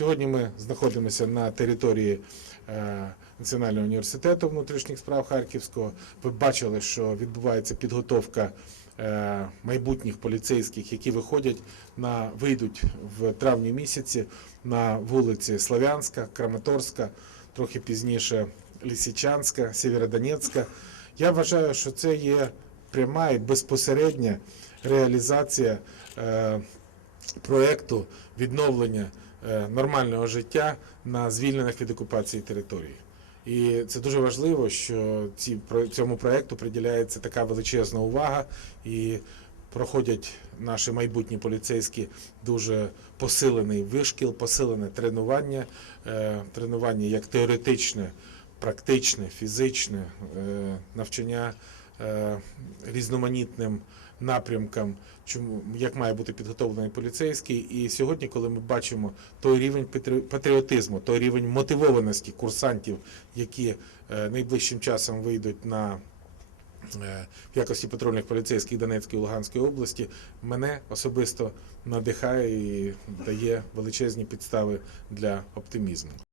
Сьогодні ми знаходимося на території е, Національного університету внутрішніх справ Харківського. Ви бачили, що відбувається підготовка е, майбутніх поліцейських, які виходять на вийдуть в травні місяці на вулиці Славянська, Краматорська, трохи пізніше Лисичанська, Сєвєродонецька. Я вважаю, що це є пряма і безпосередня реалізація проекту відновлення е, нормального життя на звільнених від окупації території. І це дуже важливо, що ці, цьому проекту приділяється така величезна увага, і проходять наші майбутні поліцейські дуже посилений вишкіл, посилене тренування, е, тренування як теоретичне, практичне, фізичне, е, навчання різноманітним напрямкам, чому як має бути підготовлений поліцейський. І сьогодні, коли ми бачимо той рівень патрі- патріотизму, той рівень мотивованості курсантів, які е, найближчим часом вийдуть на е, в якості патрульних поліцейських Донецької і Луганської області, мене особисто надихає і дає величезні підстави для оптимізму.